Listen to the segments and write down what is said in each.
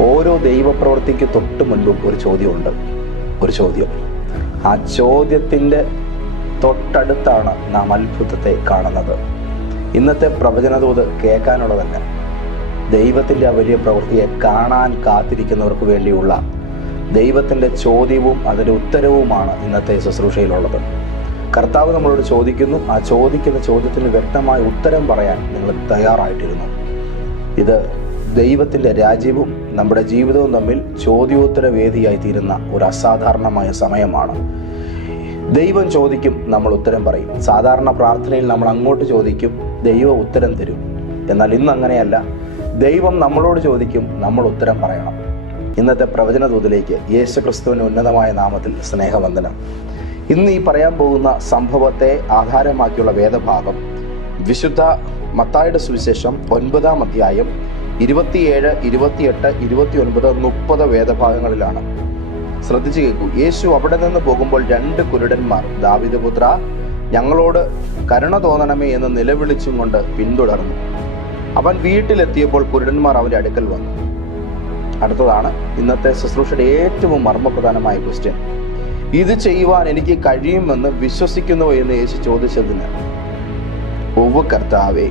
ഓരോ ദൈവപ്രവൃത്തിക്ക് തൊട്ട് മുൻപും ഒരു ചോദ്യമുണ്ട്. ഒരു ചോദ്യം. ആ ചോദ്യത്തിന്റെ തൊട്ടടുത്താണ് നാം അത്ഭുതത്തെ കാണുന്നത്. ഇന്നത്തെ പ്രവചനതോത് കേൾക്കാനുള്ളതല്ല. ദൈവത്തിന്റെ ആ വലിയ പ്രവൃത്തിയെ കാണാൻ കാത്തിരിക്കുന്നവർക്ക് വേണ്ടിയുള്ള ദൈവത്തിന്റെ ചോദ്യവും അതിന്റെ ഉത്തരവുമാണ് ഇന്നത്തെ ശുശ്രൂഷയിലുള്ളത്. കർത്താവ് നമ്മളോട് ചോദിക്കുന്നു. ആ ചോദിക്കുന്ന ചോദ്യത്തിന് വ്യക്തമായ ഉത്തരം പറയാൻ നിങ്ങൾ തയ്യാറായിട്ടിരുന്നു. ഇത് ദൈവത്തിന്റെ രാജ്യവും നമ്മുടെ ജീവിതവും തമ്മിൽ ചോദ്യോത്തര വേദിയായി തീരുന്ന ഒരു അസാധാരണമായ സമയമാണ്. ദൈവം ചോദിക്കും നമ്മൾ ഉത്തരം പറയും. സാധാരണ പ്രാർത്ഥനയിൽ നമ്മൾ അങ്ങോട്ട് ചോദിക്കും ദൈവം ഉത്തരം തരും. എന്നാൽ ഇന്ന് അങ്ങനെയല്ല. ദൈവം നമ്മളോട് ചോദിക്കും നമ്മൾ ഉത്തരം പറയണം. ഇന്നത്തെ പ്രവചന ദൂതിലേക്ക് യേശു ക്രിസ്തുവിന്റെ ഉന്നതമായ നാമത്തിൽ സ്നേഹവന്ദനം. ഇന്ന് ഈ പറയാൻ പോകുന്ന സംഭവത്തെ ആധാരമാക്കിയുള്ള വേദഭാഗം വിശുദ്ധ മത്തായുടെ സുവിശേഷം ഒൻപതാം അധ്യായം ഇരുപത്തിയേഴ് ഇരുപത്തിയെട്ട് ഇരുപത്തി ഒൻപത് മുപ്പത് വേദഭാഗങ്ങളിലാണ്. ശ്രദ്ധിച്ചു കേൾക്കൂ. യേശു അവിടെ നിന്ന് പോകുമ്പോൾ രണ്ട് കുരുടന്മാർ. ദാവിദപുത്ര ഞങ്ങളോട് കരുണ തോന്നണമേ എന്ന് നിലവിളിച്ചും കൊണ്ട് പിന്തുടർന്നു. അവൻ വീട്ടിലെത്തിയപ്പോൾ കുരുടന്മാർ അവന്റെ അടുക്കൽ വന്നു. അടുത്തതാണ് ഇന്നത്തെ ശുശ്രൂഷയുടെ ഏറ്റവും മർമ്മപ്രധാനമായ ക്വസ്റ്റ്യൻ ഇത് ചെയ്യുവാൻ എനിക്ക് കഴിയുമെന്ന് വിശ്വസിക്കുന്നുവോ എന്ന് യേശു ചോദിച്ചതിന് ഒവ് കർത്താവേ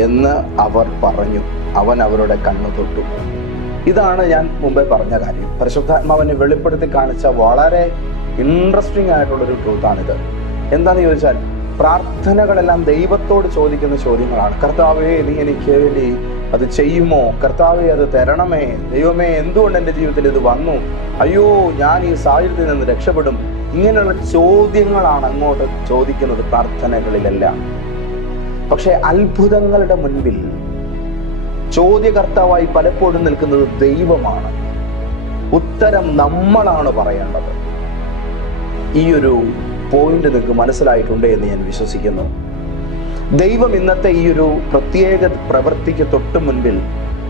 എന്ന് അവർ പറഞ്ഞു. അവൻ അവരുടെ കണ്ണു തൊട്ടു. ഇതാണ് ഞാൻ മുമ്പേ പറഞ്ഞ കാര്യം. പരിശുദ്ധാത്മാവിനെ വെളിപ്പെടുത്തി കാണിച്ച വളരെ ഇൻട്രസ്റ്റിംഗ് ആയിട്ടുള്ളൊരു ട്രൂത്താണിത് എന്താണെന്ന് ചോദിച്ചാൽ പ്രാർത്ഥനകളെല്ലാം ദൈവത്തോട് ചോദിക്കുന്ന ചോദ്യങ്ങളാണ്. കർത്താവേ നീ എനിക്ക് വേണ്ടി അത് ചെയ്യുമോ? കർത്താവെ അത് തരണമേ? ദൈവമേ എന്തുകൊണ്ട് എന്റെ ജീവിതത്തിൽ ഇത് വന്നു? അയ്യോ ഞാൻ ഈ സാഹചര്യത്തിൽ നിന്ന് രക്ഷപ്പെടും. ഇങ്ങനെയുള്ള ചോദ്യങ്ങളാണ് അങ്ങോട്ട് ചോദിക്കുന്നത് പ്രാർത്ഥനകളിലെല്ലാം. പക്ഷേ അത്ഭുതങ്ങളുടെ മുൻപിൽ ചോദ്യകർത്താവായി പലപ്പോഴും നിൽക്കുന്നത് ദൈവമാണ്. ഉത്തരം നമ്മളാണ് പറയേണ്ടത്. ഈ ഒരു പോയിന്റ് നിങ്ങൾക്ക് മനസ്സിലായിട്ടുണ്ട് എന്ന് ഞാൻ വിശ്വസിക്കുന്നു. ദൈവം ഇന്നത്തെ ഈ ഒരു പ്രത്യേക പ്രവൃത്തിക്ക് തൊട്ട് മുൻപിൽ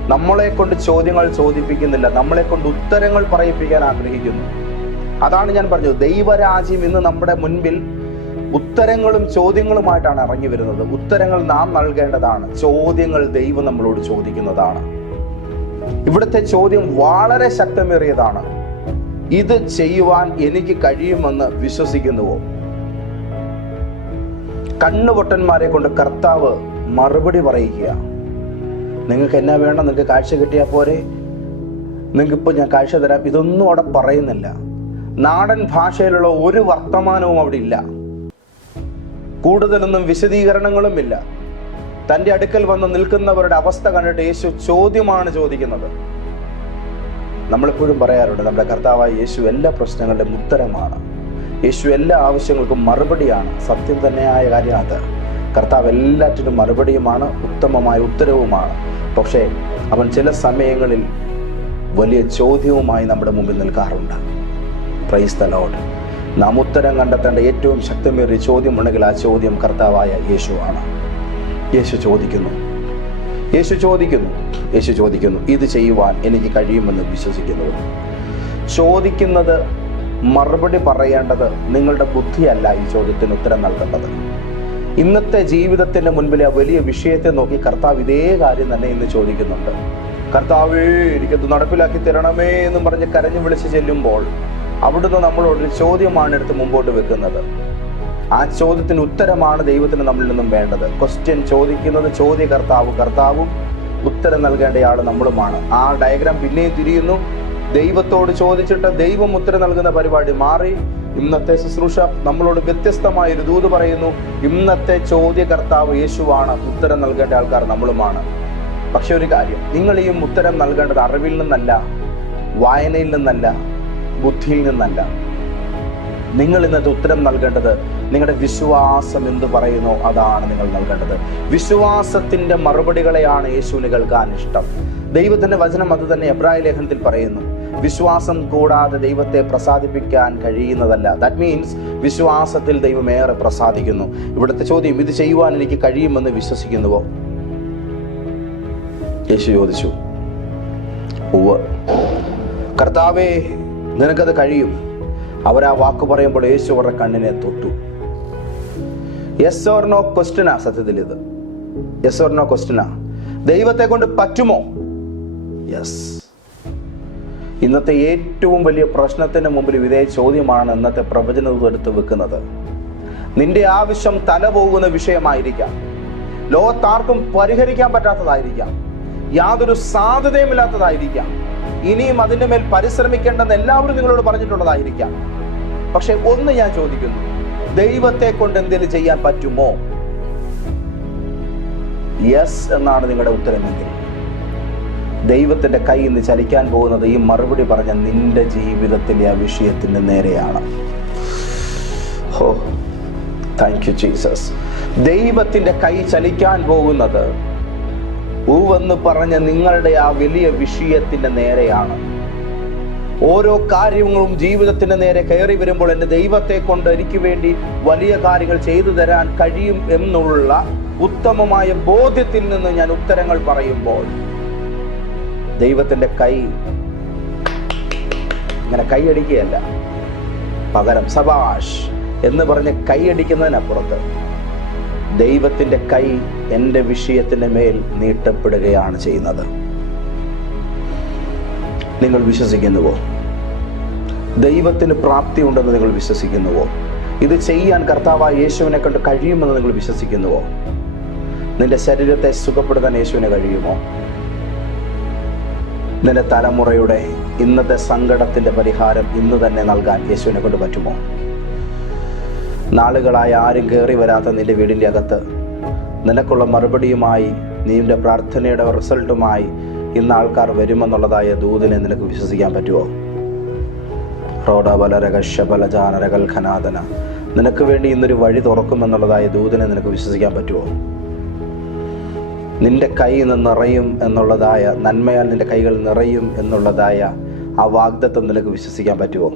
നമ്മളെ കൊണ്ട് ചോദ്യങ്ങൾ ചോദിപ്പിക്കുന്നില്ല നമ്മളെ കൊണ്ട് ഉത്തരങ്ങൾ പറയിപ്പിക്കാൻ ആഗ്രഹിക്കുന്നു. അതാണ് ഞാൻ പറഞ്ഞത്. ദൈവരാജ്യം ഇന്ന് നമ്മുടെ മുൻപിൽ ഉത്തരങ്ങളും ചോദ്യങ്ങളുമായിട്ടാണ് ഇറങ്ങി വരുന്നത്. ഉത്തരങ്ങൾ നാം നൽകേണ്ടതാണ്. ചോദ്യങ്ങൾ ദൈവം നമ്മളോട് ചോദിക്കുന്നതാണ്. ഇവിടുത്തെ ചോദ്യം വളരെ ശക്തമേറിയതാണ്. ഇത് ചെയ്യുവാൻ എനിക്ക് കഴിയുമെന്ന് വിശ്വസിക്കുന്നുവോ? കണ്ണുപൊട്ടന്മാരെ കൊണ്ട് കർത്താവ് മറുപടി പറയുക നിങ്ങൾക്ക് എന്നാ വേണം? നിങ്ങൾക്ക് കാഴ്ച കിട്ടിയാൽ പോരെ? നിങ്ങൾക്ക് ഇപ്പോൾ ഞാൻ കാഴ്ച തരാം. ഇതൊന്നും അവിടെ പറയുന്നില്ല. നാടൻ ഭാഷയിലുള്ള ഒരു വർത്തമാനവും അവിടെ ഇല്ല. കൂടുതലൊന്നും വിശദീകരണങ്ങളുമില്ല. തന്റെ അടുക്കൽ വന്ന് നിൽക്കുന്നവരുടെ അവസ്ഥ കണ്ടിട്ട് യേശു ചോദ്യമാണ് ചോദിക്കുന്നത്. നമ്മളെപ്പോഴും പറയാറുണ്ട് നമ്മുടെ കർത്താവായ യേശു എല്ലാ പ്രശ്നങ്ങളുടെയും ഉത്തരമാണ്. യേശു എല്ലാ ആവശ്യങ്ങൾക്കും മറുപടിയാണ്. സത്യം തന്നെയായ കാര്യം അത്. കർത്താവ് എല്ലാറ്റിനും മറുപടിയുമാണ് ഉത്തമമായ ഉത്തരവുമാണ്. പക്ഷേ അവൻ ചില സമയങ്ങളിൽ വലിയ ചോദ്യവുമായി നമ്മുടെ മുമ്പിൽ നിൽക്കാറുണ്ട്. പ്രൈസ് ദ ലോഡ് നാം ഉത്തരം കണ്ടെത്തേണ്ട ഏറ്റവും ശക്തമേറിയ ചോദ്യമുണ്ടെങ്കിൽ ആ ചോദ്യം കർത്താവായ യേശു ആണ്. യേശു ചോദിക്കുന്നു. യേശു ചോദിക്കുന്നു. യേശു ചോദിക്കുന്നു ഇത് ചെയ്യുവാൻ എനിക്ക് കഴിയുമെന്ന് വിശ്വസിക്കുന്നു ചോദിക്കുന്നത് മറുപടി പറയേണ്ടത് നിങ്ങളുടെ ബുദ്ധിയല്ല ഈ ചോദ്യത്തിന് ഉത്തരം നൽകേണ്ടത്. ഇന്നത്തെ ജീവിതത്തിന്റെ മുൻപിലെ വലിയ വിഷയത്തെ നോക്കി കർത്താവ് ഇതേ കാര്യം തന്നെ ഇന്ന് ചോദിക്കുന്നുണ്ട്. കർത്താവേ എനിക്കത് നടപ്പിലാക്കി തരണമേ എന്ന് പറഞ്ഞ് കരഞ്ഞു വിളിച്ച് ചെല്ലുമ്പോൾ അവിടുന്ന് നമ്മളോട് ഒരു ചോദ്യമാണ് എടുത്ത് മുമ്പോട്ട് വെക്കുന്നത്. ആ ചോദ്യത്തിന് ഉത്തരമാണ് ദൈവത്തിന് നമ്മളിൽ നിന്നും വേണ്ടത്. ക്വസ്റ്റ്യൻ ചോദിക്കുന്നത് ചോദ്യ കർത്താവ് ഉത്തരം നൽകേണ്ടയാൾ നമ്മളുമാണ്. ആ ഡയഗ്രാം പിന്നെയും തിരിയുന്നു. ദൈവത്തോട് ചോദിച്ചിട്ട് ദൈവം ഉത്തരം നൽകുന്ന പരിപാടി മാറി. ഇന്നത്തെ ശുശ്രൂഷ നമ്മളോട് വ്യത്യസ്തമായ ഒരു ദൂത് പറയുന്നു. ഇന്നത്തെ ചോദ്യ കർത്താവ് യേശുവാണ്. ഉത്തരം നൽകേണ്ട ആൾക്കാർ നമ്മളുമാണ്. പക്ഷെ ഒരു കാര്യം നിങ്ങൾ ഈ ഉത്തരം നൽകേണ്ടത് അറിവിൽ നിന്നല്ല വായനയിൽ നിന്നല്ല. ബുദ്ധിയിൽ നിന്നല്ല നിങ്ങൾ ഇന്നത്തെ ഉത്തരം നൽകേണ്ടത് നിങ്ങളുടെ വിശ്വാസം എന്ത് പറയുന്നു അതാണ് നിങ്ങൾ നൽകേണ്ടത്. വിശ്വാസത്തിന്റെ മറുപടികളെയാണ് യേശുവിന് കേൾക്കാൻ ഇഷ്ടം. ദൈവത്തിന്റെ വചനം അത് തന്നെ എബ്രായ ലേഖനത്തിൽ പറയുന്നു. വിശ്വാസം കൂടാതെ ദൈവത്തെ പ്രസാദിപ്പിക്കാൻ കഴിയുന്നതല്ല. ദാറ്റ് മീൻസ് വിശ്വാസത്തിൽ ദൈവം ഏറെ പ്രസാദിക്കുന്നു. ഇവിടുത്തെ ചോദ്യം ഇത് ചെയ്യുവാൻ എനിക്ക് കഴിയുമെന്ന് വിശ്വസിക്കുന്നുവോ? യേശു ചോദിച്ചു. ഉവ്വ്. കർത്താവേ നിനക്കത് കഴിയും. അവരാ വാക്ക് പറയുമ്പോൾ യേശു അവരുടെ കണ്ണിനെ തൊട്ടു. യെസ് ഓർ നോ ക്വസ്റ്റ്യനാ സത്യത്തിൽ ഇത്. യെസ് ഓർ നോ ക്വസ്റ്റ്യനാ ദൈവത്തെ കൊണ്ട് പറ്റുമോ? യെസ് ഇന്നത്തെ ഏറ്റവും വലിയ പ്രശ്നത്തിന് മുമ്പിൽ ഇതേ ചോദ്യമാണ് ഇന്നത്തെ പ്രവചനവും എടുത്ത് വെക്കുന്നത്. നിന്റെ ആവശ്യം തല പോകുന്ന വിഷയമായിരിക്കാം. ലോകത്താർക്കും പരിഹരിക്കാൻ പറ്റാത്തതായിരിക്കാം. യാതൊരു സാധ്യതയുമില്ലാത്തതായിരിക്കാം. ഇനിയും അതിന്റെ മേൽ പരിശ്രമിക്കേണ്ടെന്ന് എല്ലാവരും നിങ്ങളോട് പറഞ്ഞിട്ടുള്ളതായിരിക്കാം. പക്ഷെ ഒന്ന് ഞാൻ ചോദിക്കുന്നു ദൈവത്തെ കൊണ്ട് എന്തെങ്കിലും ചെയ്യാൻ പറ്റുമോ? യെസ് എന്നാണ് നിങ്ങളുടെ ഉത്തരമെങ്കിൽ. ദൈവത്തിന്റെ കൈ ഇന്ന് ചലിക്കാൻ പോകുന്നത് ഈ മറുപടി പറഞ്ഞ നിന്റെ ജീവിതത്തിലെ ആ വിഷയത്തിന് നേരെയാണ്. ഹോ താങ്ക് യു ജീസസ് ദൈവത്തിന്റെ കൈ ചലിക്കാൻ പോകുന്നത് ഊവെന്ന് പറഞ്ഞ നിങ്ങളുടെ ആ വലിയ വിഷയത്തിന്റെ നേരെയാണ്. ഓരോ കാര്യങ്ങളും ജീവിതത്തിന്റെ നേരെ കയറി വരുമ്പോൾ എന്റെ ദൈവത്തെ കൊണ്ട് എനിക്ക് വേണ്ടി വലിയ കാര്യങ്ങൾ ചെയ്തു തരാൻ കഴിയും എന്നുള്ള ഉത്തമമായ ബോധ്യത്തിൽ നിന്ന് ഞാൻ ഉത്തരങ്ങൾ പറയുമ്പോൾ ദൈവത്തിന്റെ കൈ ഇങ്ങനെ കൈയടിക്കുകയല്ല പകരം സബാഷ് എന്ന് പറഞ്ഞ് കൈയടിക്കുന്നതിനപ്പുറത്ത് ദൈവത്തിന്റെ കൈ എന്റെ വിഷയത്തിന്റെ മേൽ നീട്ടപ്പെടുകയാണ് ചെയ്യുന്നത്. നിങ്ങൾ വിശ്വസിക്കുന്നുവോ? ദൈവത്തിന് പ്രാപ്തി ഉണ്ടെന്ന് നിങ്ങൾ വിശ്വസിക്കുന്നുവോ? ഇത് ചെയ്യാൻ കർത്താവായ യേശുവിനെ കൊണ്ട് കഴിയുമെന്ന് നിങ്ങൾ വിശ്വസിക്കുന്നുവോ? നിന്റെ ശരീരത്തെ സുഖപ്പെടുത്താൻ യേശുവിന് കഴിയുമോ? നിന്റെ തലമുറയുടെ ഇന്നത്തെ സങ്കടത്തിന്റെ പരിഹാരം ഇന്ന് തന്നെ നൽകാൻ യേശുവിനെ കൊണ്ട് പറ്റുമോ? നാളുകളായി ആരും കയറി വരാത്ത നിന്റെ വീടിന്റെ അകത്ത്. നിനക്കുള്ള മറുപടിയുമായി നിന്റെ പ്രാർത്ഥനയുടെ റിസൾട്ടുമായി ഇന്ന് ആൾക്കാർ വരുമെന്നുള്ളതായ ദൂതിനെ നിനക്ക് വിശ്വസിക്കാൻ പറ്റുമോ? റോഡബലരക ശബലജാനരകൽ ഖനാദന. നിനക്ക് വേണ്ടി ഇന്നൊരു വഴി തുറക്കുമെന്നുള്ളതായ ദൂതിനെ നിനക്ക് വിശ്വസിക്കാൻ പറ്റുമോ? നിന്റെ കൈ ഇന്ന് നിറയും എന്നുള്ളതായ നന്മയാൽ നിന്റെ കൈകൾ നിറയും എന്നുള്ളതായ ആ വാഗ്ദത്വം നിനക്ക് വിശ്വസിക്കാൻ പറ്റുമോ?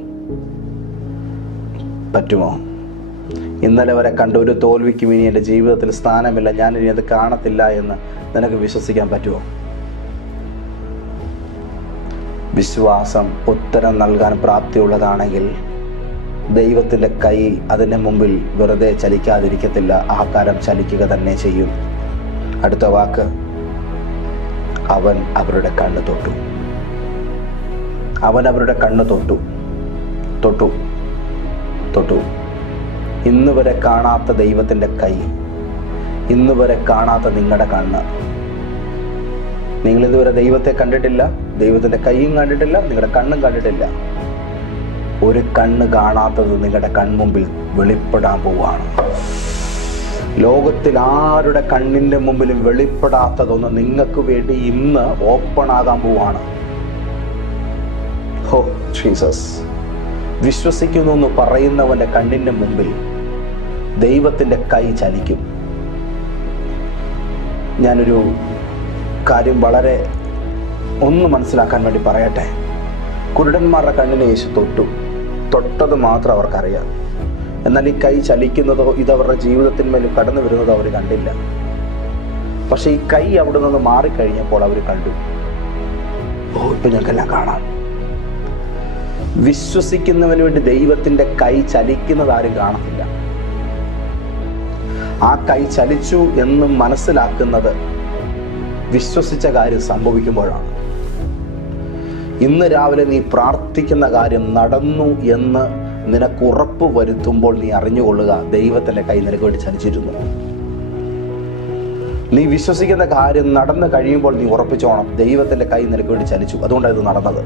പറ്റുമോ? ഇന്നലെ വരെ കണ്ട ഒരു തോൽവിക്കും ഇനി എന്റെ ജീവിതത്തിൽ സ്ഥാനമില്ല. ഞാൻ ഇനി അത് കാണത്തില്ല എന്ന് നിനക്ക് വിശ്വസിക്കാൻ പറ്റുമോ? വിശ്വാസം ഉത്തരം നൽകാൻ പ്രാപ്തിയുള്ളതാണെങ്കിൽ ദൈവത്തിന്റെ കൈ അതിന്റെ മുമ്പിൽ വെറുതെ ചലിക്കാതിരിക്കത്തില്ല. ആകാരം ചലിക്കുക തന്നെ ചെയ്യും. അടുത്ത വാക്ക് അവൻ അവരുടെ കണ്ണ് തൊട്ടു. അവൻ അവരുടെ കണ്ണ് തൊട്ടു. തൊട്ടു. തൊട്ടു. ഇന്ന് വരെ കാണാത്ത ദൈവത്തിന്റെ കൈ ഇന്ന് വരെ കാണാത്ത നിങ്ങളുടെ കണ്ണ്. നിങ്ങൾ ഇതുവരെ ദൈവത്തെ കണ്ടിട്ടില്ല ദൈവത്തിന്റെ കൈയും കണ്ടിട്ടില്ല നിങ്ങളുടെ കണ്ണും കണ്ടിട്ടില്ല. ഒരു കണ്ണ് കാണാത്തത് നിങ്ങളുടെ കൺമുമ്പിൽ വെളിപ്പെടാൻ പോവുകയാണ്. ലോകത്തിൽ ആരുടെ കണ്ണിന്റെ മുമ്പിലും വെളിപ്പെടാത്തതൊന്ന് നിങ്ങൾക്ക് വേണ്ടി ഇന്ന് ഓപ്പൺ ആകാൻ പോവാണ് ഹോ ജീസസ്. വിശ്വസിക്കുന്നു എന്ന് പറയുന്നവന്റെ കണ്ണിന്റെ മുമ്പിൽ ദൈവത്തിന്റെ കൈ ചലിക്കും. ഞാനൊരു കാര്യം വളരെ ഒന്ന് മനസ്സിലാക്കാൻ വേണ്ടി പറയട്ടെ? കുരുടന്മാരുടെ കണ്ണിനെ യേശു തൊട്ടു. തൊട്ടത് മാത്രം അവർക്കറിയാം. എന്നാൽ ഈ കൈ ചലിക്കുന്നതോ ഇതവരുടെ ജീവിതത്തിന്മേൽ കടന്നു വരുന്നതോ അവർ കണ്ടില്ല. പക്ഷെ ഈ കൈ അവിടെ നിന്ന് മാറിക്കഴിഞ്ഞപ്പോൾ അവർ കണ്ടു. ഓ ഇപ്പൊ ഞങ്ങൾക്കെല്ലാം കാണാം. വിശ്വസിക്കുന്നവന് വേണ്ടി ദൈവത്തിന്റെ കൈ ചലിക്കുന്നത് ആരും കാണത്തില്ല. ആ കൈ ചലിച്ചു എന്ന് മനസ്സിലാക്കുന്നത് വിശ്വസിച്ച കാര്യം സംഭവിക്കുമ്പോഴാണ്. ഇന്ന് രാവിലെ നീ പ്രാർത്ഥിക്കുന്ന കാര്യം നടന്നു എന്ന് നിനക്ക് ഉറപ്പ് വരുത്തുമ്പോൾ നീ അറിഞ്ഞുകൊള്ളുക ദൈവത്തിന്റെ കൈ നിനക്ക് വേണ്ടി ചലിച്ചിരുന്നു. നീ വിശ്വസിക്കുന്ന കാര്യം നടന്നു കഴിയുമ്പോൾ നീ ഉറപ്പിച്ചോണം ദൈവത്തിന്റെ കൈ നിനക്ക് വേണ്ടി ചലിച്ചു. അതുകൊണ്ടാണ് ഇത് നടന്നത്.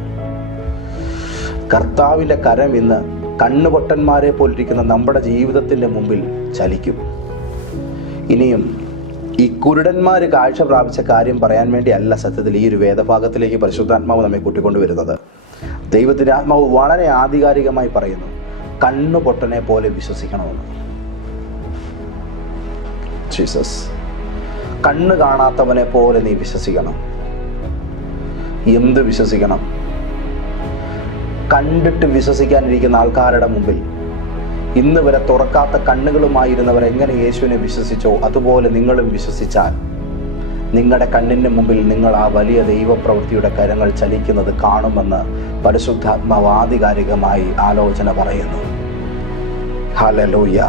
കർത്താവിന്റെ കരം ഇന്ന് കണ്ണുപൊട്ടന്മാരെ പോലിരിക്കുന്ന നമ്മുടെ ജീവിതത്തിന്റെ മുമ്പിൽ ചലിക്കും. ഇനിയും ഈ കുരുടന്മാർ കാഴ്ച പ്രാപിച്ച കാര്യം പറയാൻ വേണ്ടിയല്ല സത്യത്തിൽ ഈ ഒരു വേദഭാഗത്തിലേക്ക് പരിശുദ്ധാത്മാവ് നമ്മെ കൂട്ടിക്കൊണ്ടുവരുന്നത്. ദൈവത്തിന്റെ ആത്മാവ് വളരെ ആധികാരികമായി പറയുന്നു കണ്ണു പൊട്ടനെ പോലെ വിശ്വസിക്കണമെന്ന്. ജീസസ് കണ്ണ് കാണാത്തവനെ പോലെ നീ വിശ്വസിക്കണം. എന്ത് വിശ്വസിക്കണം? കണ്ടിട്ട് വിശ്വസിക്കാനിരിക്കുന്ന ആൾക്കാരുടെ മുമ്പിൽ ഇന്ന് വരെ തുറക്കാത്ത കണ്ണുകളുമായിരുന്നവർ എങ്ങനെ യേശുവിനെ വിശ്വസിച്ചോ അതുപോലെ നിങ്ങളും വിശ്വസിച്ചാൽ നിങ്ങളുടെ കണ്ണിന് മുമ്പിൽ നിങ്ങൾ ആ വലിയ ദൈവപ്രവൃത്തിയുടെ കരങ്ങൾ ചലിക്കുന്നത് കാണുമെന്ന് പരിശുദ്ധാത്മാവ് ആധികാരികമായി ആലോചന പറയുന്നു. ഹലലൂയ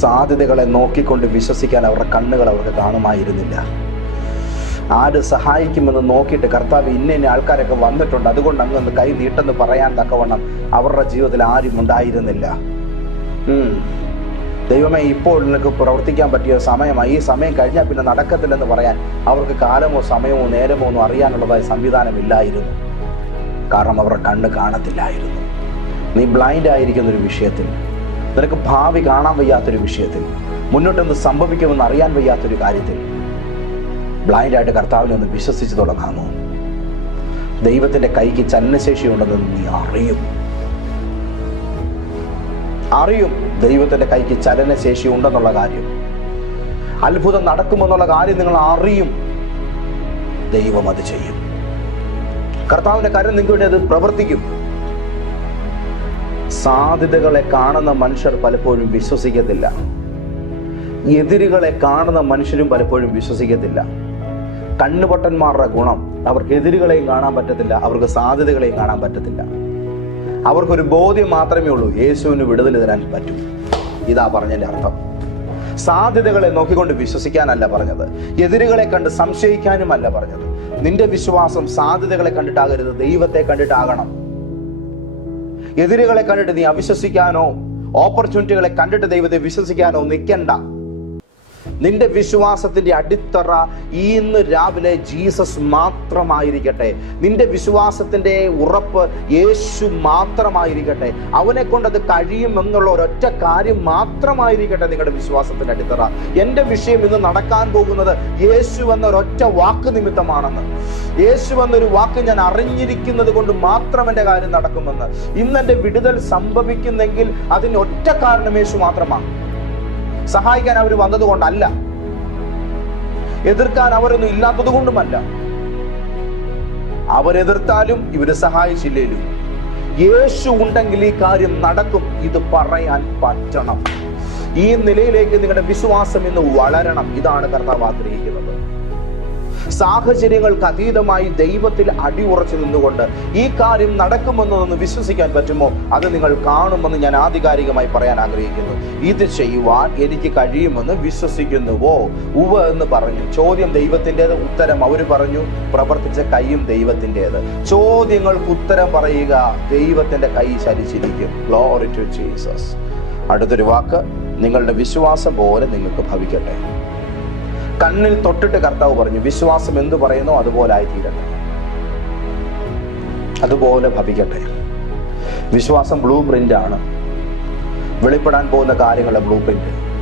സാധ്യതകളെ നോക്കിക്കൊണ്ട് വിശ്വസിക്കാൻ അവരുടെ കണ്ണുകൾ അവർക്ക് കാണുമായിരുന്നില്ല. ആര് സഹായിക്കുമെന്ന് നോക്കിയിട്ട് കർത്താവ് ഇന്ന ഇന്ന ആൾക്കാരൊക്കെ വന്നിട്ടുണ്ട്. അതുകൊണ്ട് അങ്ങ് കൈ നീട്ടെന്ന് പറയാൻ തക്കവണ്ണം അവരുടെ ജീവിതത്തിൽ ആരും ഉണ്ടായിരുന്നില്ല. ദൈവമേ ഇപ്പോൾ നിനക്ക് പ്രവർത്തിക്കാൻ പറ്റിയ സമയമായി. ഈ സമയം കഴിഞ്ഞാൽ പിന്നെ നടക്കത്തില്ലെന്ന് പറയാൻ അവർക്ക് കാലമോ സമയമോ നേരമോ ഒന്നും അറിയാനുള്ളതായ സംവിധാനമില്ലായിരുന്നു കാരണം അവരുടെ കണ്ണ് കാണത്തില്ലായിരുന്നു. നീ ബ്ലൈൻഡ് ആയിരിക്കുന്ന ഒരു വിഷയത്തിൽ നിനക്ക് ഭാവി കാണാൻ വയ്യാത്തൊരു വിഷയത്തിൽ മുന്നോട്ടെന്ത് സംഭവിക്കുമെന്ന് അറിയാൻ വയ്യാത്തൊരു കാര്യത്തിൽ ബ്ലൈൻഡായിട്ട് കർത്താവിനെ ഒന്ന് വിശ്വസിച്ച് തുടങ്ങാമോ? ദൈവത്തിന്റെ കൈക്ക് ചലനശേഷിയുണ്ടെന്ന് നീ അറിയും അറിയും ദൈവത്തിന്റെ കൈക്ക് ചലനശേഷി ഉണ്ടെന്നുള്ള കാര്യം. അത്ഭുതം നടക്കുമെന്നുള്ള കാര്യം നിങ്ങൾ അറിയും. ദൈവം അത് ചെയ്യും. കർത്താവിന്റെ കാര്യം വേണ്ടി അത് പ്രവർത്തിക്കും. സാധ്യതകളെ കാണുന്ന മനുഷ്യർ പലപ്പോഴും വിശ്വസിക്കത്തില്ല. എതിരുകളെ കാണുന്ന മനുഷ്യരും പലപ്പോഴും വിശ്വസിക്കത്തില്ല. കണ്ണുപൊട്ടന്മാരുടെ ഗുണം അവർക്ക് എതിരുകളെയും കാണാൻ പറ്റത്തില്ല അവർക്ക് സാധ്യതകളെയും കാണാൻ പറ്റത്തില്ല. അവർക്കൊരു ബോധ്യം മാത്രമേ ഉള്ളൂ യേശുവിന് വിടുതൽ തരാൻ പറ്റും. ഇതാ പറഞ്ഞതിന്റെ അർത്ഥം. സാധ്യതകളെ നോക്കിക്കൊണ്ട് വിശ്വസിക്കാനല്ല പറഞ്ഞത്. എതിരുകളെ കണ്ട് സംശയിക്കാനുമല്ല പറഞ്ഞത്. നിന്റെ വിശ്വാസം സാധ്യതകളെ കണ്ടിട്ടാകരുത് ദൈവത്തെ കണ്ടിട്ടാകണം. എതിരുകളെ കണ്ടിട്ട് നീ അവിശ്വസിക്കാനോ ഓപ്പർച്യൂണിറ്റികളെ കണ്ടിട്ട് ദൈവത്തെ വിശ്വസിക്കാനോ നിൽക്കണ്ട. നിന്റെ വിശ്വാസത്തിന്റെ അടിത്തറ ഇന്ന് രാവിലെ ജീസസ് മാത്രമായിരിക്കട്ടെ. നിന്റെ വിശ്വാസത്തിന്റെ ഉറപ്പ് യേശു മാത്രമായിരിക്കട്ടെ. അവനെ കൊണ്ട് അത് കഴിയും എന്നുള്ള ഒരൊറ്റ കാര്യം മാത്രമായിരിക്കട്ടെ നിങ്ങളുടെ വിശ്വാസത്തിന്റെ അടിത്തറ. എന്റെ വിഷയം ഇന്ന് നടക്കാൻ പോകുന്നത് യേശു എന്ന ഒരൊറ്റ വാക്ക് നിമിത്തമാണെന്ന്. യേശു എന്നൊരു വാക്ക് ഞാൻ അറിഞ്ഞിരിക്കുന്നത് കൊണ്ട് മാത്രം എന്റെ കാര്യം നടക്കുമെന്ന്. ഇന്ന് എന്റെ വിടുതൽ സംഭവിക്കുന്നെങ്കിൽ അതിന് ഒറ്റ കാരണം യേശു മാത്രമാണ്. സഹായിക്കാൻ അവർ വന്നതുകൊണ്ടല്ല. എതിർക്കാൻ അവരൊന്നും ഇല്ലാത്തത് കൊണ്ടുമല്ല അവരെതിർത്താലും ഇവരെ സഹായിച്ചില്ലേലും. യേശു ഉണ്ടെങ്കിൽ ഈ കാര്യം നടക്കും. ഇത് പറയാൻ പറ്റണം. ഈ നിലയിലേക്ക് നിങ്ങളുടെ വിശ്വാസം ഇന്ന് വളരണം. ഇതാണ് കർത്താവ് ആഗ്രഹിക്കുന്നത്. സാഹചര്യങ്ങൾക്ക് അതീതമായി ദൈവത്തിൽ അടിയുറച്ചു നിന്നുകൊണ്ട് ഈ കാര്യം നടക്കുമെന്നൊന്ന് വിശ്വസിക്കാൻ പറ്റുമോ? അത് നിങ്ങൾ കാണുമെന്ന് ഞാൻ ആധികാരികമായി പറയാൻ ആഗ്രഹിക്കുന്നു. ഇത് ചെയ്യുവാൻ എനിക്ക് കഴിയുമെന്ന് വിശ്വസിക്കുന്നുവോ? ഉവ എന്ന് പറഞ്ഞു. ചോദ്യം ദൈവത്തിന്റെത് ഉത്തരം അവർ പറഞ്ഞു. പ്രവർത്തിച്ച കൈയും ദൈവത്തിന്റെത്. ചോദ്യങ്ങൾക്ക് ഉത്തരം പറയുക ദൈവത്തിന്റെ കൈ ചലിച്ചിരിക്കും. ഗ്ലോറി ടു ജീസസ് അടുത്തൊരു വാക്ക് നിങ്ങളുടെ വിശ്വാസം പോലെ നിങ്ങൾക്ക് ഭവിക്കട്ടെ. കണ്ണിൽ തൊട്ടിട്ട് കർത്താവ് പറഞ്ഞു വിശ്വാസം എന്തു പറയുന്നോ അതുപോലെ ആയിത്തീരട്ടെ. അതുപോലെ ഭവിക്കട്ടെ. വിശ്വാസം ബ്ലൂ പ്രിന്റ് ആണ്. വെളിപ്പെടാൻ പോകുന്ന കാര്യങ്ങളുടെ ബ്ലൂ പ്രിന്റ്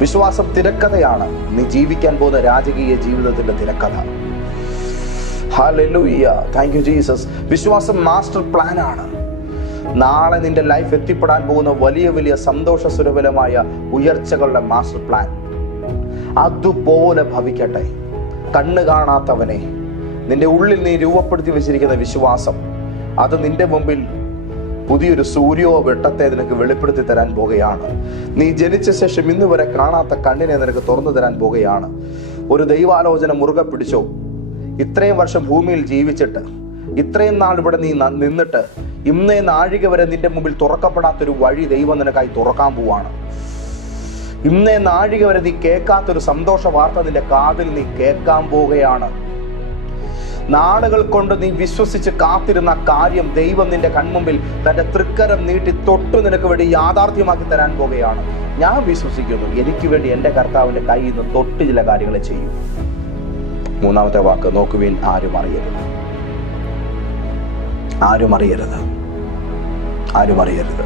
വിശ്വാസം തിരക്കഥയാണ്. നീ ജീവിക്കാൻ പോകുന്ന രാജകീയ ജീവിതത്തിന്റെ തിരക്കഥ. താങ്ക് യു ജീസസ് വിശ്വാസം മാസ്റ്റർ പ്ലാൻ ആണ്. നാളെ നിന്റെ ലൈഫ് എത്തിപ്പെടാൻ പോകുന്ന വലിയ വലിയ സന്തോഷ സുരബലമായ ഉയർച്ചകളുടെ മാസ്റ്റർ പ്ലാൻ അതുപോലെ ഭവിക്കട്ടെ. കണ്ണ് കാണാത്തവനെ നിന്റെ ഉള്ളിൽ നീ രൂപപ്പെടുത്തി വെച്ചിരിക്കുന്ന വിശ്വാസം അത് നിന്റെ മുമ്പിൽ പുതിയൊരു സൂര്യോ വെട്ടത്തെ നിനക്ക് വെളിപ്പെടുത്തി തരാൻ പോകുകയാണ്. നീ ജനിച്ച ശേഷം ഇന്ന് വരെ കാണാത്ത കണ്ണിനെ നിനക്ക് തുറന്നു തരാൻ പോകുകയാണ്. ഒരു ദൈവാലോചന മുറുകെ പിടിച്ചോ. ഇത്രയും വർഷം ഭൂമിയിൽ ജീവിച്ചിട്ട് ഇത്രയും നാൾ ഇവിടെ നീ നിന്നിട്ട് ഇന്നേ നാഴിക വരെ നിന്റെ മുമ്പിൽ തുറക്കപ്പെടാത്തൊരു വഴി ദൈവം നിനക്കായി തുറക്കാൻ പോവാണ്. ഇന്നേ നാഴിക വരെ നീ കേൾക്കാത്തൊരു സന്തോഷ വാർത്ത നിന്റെ കാതിൽ നീ കേൾക്കാൻ പോവുകയാണ്. നാളുകൾ കൊണ്ട് നീ വിശ്വസിച്ച് കാത്തിരുന്ന കാര്യം ദൈവം നിന്റെ കൺമുമ്പിൽ തന്റെ തൃക്കരം നീട്ടി തൊട്ടു നിനക്ക് വേണ്ടി യാഥാർത്ഥ്യമാക്കി തരാൻ പോവുകയാണ്. ഞാൻ വിശ്വസിക്കുന്നു എനിക്ക് വേണ്ടി എന്റെ കർത്താവിന്റെ കയ്യിൽ നിന്ന് തൊട്ട് ചില കാര്യങ്ങളെ ചെയ്യും. മൂന്നാമത്തെ വാക്ക് നോക്കുവിൻ ആരും അറിയരുത്. ആരും അറിയരുത്. ആരും അറിയരുത്.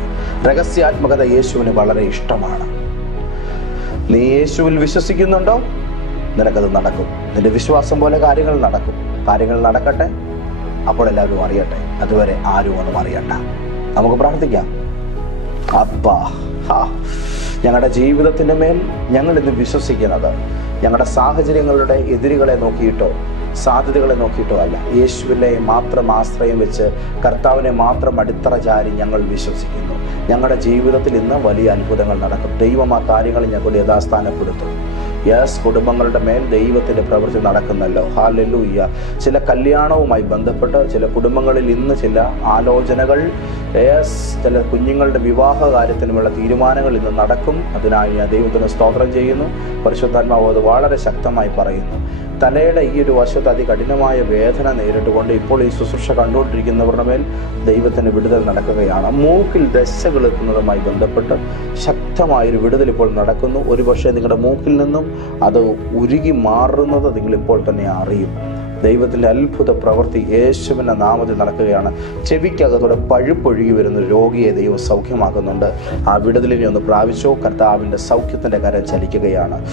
രഹസ്യാത്മകത യേശുവിന് വളരെ ഇഷ്ടമാണ്. നീ യേശുവിൽ വിശ്വസിക്കുന്നുണ്ടോ? നിനക്കത് നടക്കും. നിന്റെ വിശ്വാസം പോലെ കാര്യങ്ങൾ നടക്കും. കാര്യങ്ങൾ നടക്കട്ടെ. അപ്പോൾ എല്ലാവരും അറിയട്ടെ. അതുവരെ ആരും ഒന്നും അറിയണ്ട. നമുക്ക് പ്രാർത്ഥിക്കാം. അപ്പാ ഹാ. ഞങ്ങളുടെ ജീവിതത്തിന്റെ മേൽ ഞങ്ങൾ ഇന്ന് വിശ്വസിക്കുന്നത് ഞങ്ങളുടെ സാഹചര്യങ്ങളുടെ എതിരുകളെ നോക്കിയിട്ടോ സാധ്യതകളെ നോക്കിയിട്ടോ അല്ല. യേശുവിനെ മാത്രം ആശ്രയം വെച്ച് കർത്താവിനെ മാത്രം അടിത്തറ ചാരി ഞങ്ങൾ വിശ്വസിക്കുന്നു. ഞങ്ങളുടെ ജീവിതത്തിൽ ഇന്ന് വലിയ അത്ഭുതങ്ങൾ നടക്കും. ദൈവം ആ കാര്യങ്ങൾ ഞങ്ങൾ യഥാസ്ഥാനപ്പെടുത്തും. യെസ് കുടുംബങ്ങളുടെ മേൽ ദൈവത്തിന്റെ പ്രവൃത്തി നടക്കുന്നല്ലോ. ഹാലല്ലൂയ്യ ചില കല്യാണവുമായി ബന്ധപ്പെട്ട് ചില കുടുംബങ്ങളിൽ ഇന്ന് ചില ആലോചനകൾ യെസ് ചില കുഞ്ഞുങ്ങളുടെ വിവാഹ കാര്യത്തിനുമുള്ള തീരുമാനങ്ങൾ ഇന്ന് നടക്കും. അതിനായി ഞാൻ ദൈവത്തിന് സ്തോത്രം ചെയ്യുന്നു. പരിശുദ്ധാത്മാവ് അത് വളരെ ശക്തമായി പറയുന്നു. തലയുടെ ഈ ഒരു വശത്ത് അതികഠിനമായ വേദന നേരിട്ടുകൊണ്ട് ഇപ്പോൾ ഈ ശുശ്രൂഷ കണ്ടുകൊണ്ടിരിക്കുന്നവരുടെ മേൽ ദൈവത്തിന് വിടുതൽ നടക്കുകയാണ്. മൂക്കിൽ ദശകൾ എത്തുന്നതുമായി ബന്ധപ്പെട്ട് ശക്തമായൊരു വിടുതൽ ഇപ്പോൾ നടക്കുന്നു. ഒരുപക്ഷെ നിങ്ങളുടെ മൂക്കിൽ നിന്നും അത് ഉരുകി മാറുന്നത് നിങ്ങളിപ്പോൾ തന്നെ അറിയും. ദൈവത്തിന്റെ അത്ഭുത പ്രവൃത്തി യേശുവിന്റെ നാമത്തിൽ നടക്കുകയാണ്. ചെവിക്കകത്തോടെ പഴുപ്പൊഴുകി വരുന്ന രോഗിയെ ദൈവം സൗഖ്യമാക്കുന്നുണ്ട്. ആ വിടുതലിനെ ഒന്ന് പ്രാപിച്ചോ കർത്താവിന്റെ സൗഖ്യത്തിന്റെ കരം ചലിക്കുകയാണ്.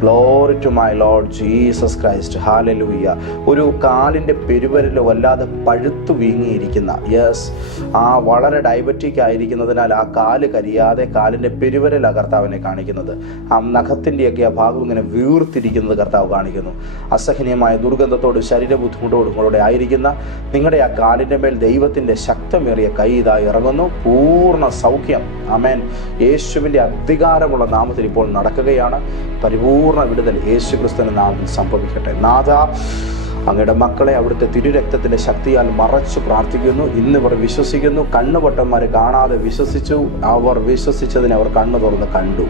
Glory to my lord Jesus Christ hallelujah ഒരു കാലിന്റെ പെരുവരൽ വല്ലാതെ പഴുത്തു വീങ്ങിയിരിക്കുന്ന. യെസ് ആ വളരെ ഡയബറ്റിക് ആയിരിക്കുന്നതിനാൽ ആ കാൽ കരിയാതെ കാലിന്റെ പെരുവരല കർത്താവിനെ കാണിക്കുന്നത്. ആ നഖത്തിന്റെയൊക്കെ ആ ഭാഗം ഇങ്ങനെ വീർത്തിരിക്കുന്നത് കർത്താവ് കാണിക്കുന്നു. അസഹനീയമായ ദുർഗന്ധത്തോട് ശരീര ബുദ്ധിമുട്ടോടും കൂടെ ആയിരിക്കുന്ന നിങ്ങളുടെ ആ കാലിന്റെ മേൽ ദൈവത്തിന്റെ ശക്തമേറിയ കൈ ഇതാ ഇറങ്ങുന്നു. പൂർണ സൗഖ്യം. അമേൻ യേശുവിന്റെ അധികാരമുള്ള നാമത്തിൽ ഇപ്പോൾ നടക്കുകയാണ്. പരിപൂർണ വിടുതൽ യേശു ക്രിസ്തുവിന്റെ നാമത്തിൽ സംഭവിക്കട്ടെ. നാഥ അങ്ങയുടെ മക്കളെ അവിടുത്തെ തിരുരക്തത്തിന്റെ ശക്തിയാൽ മറച്ചു പ്രാർത്ഥിക്കുന്നു. ഇന്ന് ഇവർ വിശ്വസിക്കുന്നു. കണ്ണുപൊട്ടന്മാർ കാണാതെ വിശ്വസിച്ചു. അവർ വിശ്വസിച്ചതിനെ അവർ കണ്ണു തുറന്ന് കണ്ടു.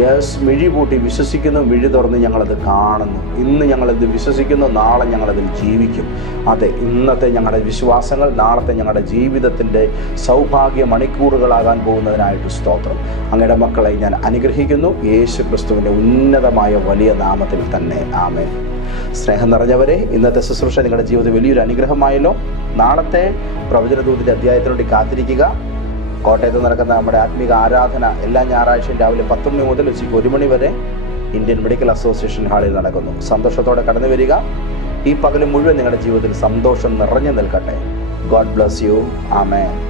യെസ് മിഴി പൂട്ടി വിശ്വസിക്കുന്നു. മിഴി തുറന്ന് ഞങ്ങളത് കാണുന്നു. ഇന്ന് ഞങ്ങളിത് വിശ്വസിക്കുന്നു? നാളെ ഞങ്ങളതിൽ ജീവിക്കും. അതെ ഇന്നത്തെ ഞങ്ങളുടെ വിശ്വാസങ്ങൾ നാളത്തെ ഞങ്ങളുടെ ജീവിതത്തിന്റെ സൗഭാഗ്യ മണിക്കൂറുകളാകാൻ പോകുന്നതിനായിട്ട് സ്തോത്രം. അങ്ങയുടെ മക്കളെ ഞാൻ അനുഗ്രഹിക്കുന്നു. യേശു ക്രിസ്തുവിന്റെ ഉന്നതമായ വലിയ നാമത്തിൽ തന്നെ. ആമേ സ്നേഹം നിറഞ്ഞവരെ ഇന്നത്തെ ശുശ്രൂഷ നിങ്ങളുടെ ജീവിതത്തിൽ വലിയൊരു അനുഗ്രഹമായല്ലോ. നാളത്തെ പ്രവചനദൂതിന്റെ അധ്യായത്തിനുവേണ്ടി കാത്തിരിക്കുക. കോട്ടയത്ത് നടക്കുന്ന നമ്മുടെ ആത്മീക ആരാധന എല്ലാ ഞായറാഴ്ചയും രാവിലെ പത്ത് മണി മുതൽ ഉച്ചയ്ക്ക് ഒരു മണി വരെ ഇന്ത്യൻ മെഡിക്കൽ അസോസിയേഷൻ ഹാളിൽ നടക്കുന്നു. സന്തോഷത്തോടെ കടന്നു വരിക. ഈ പകൽ മുഴുവൻ നിങ്ങളുടെ ജീവിതത്തിൽ സന്തോഷം നിറഞ്ഞു നിൽക്കട്ടെ. God bless you. ആമേ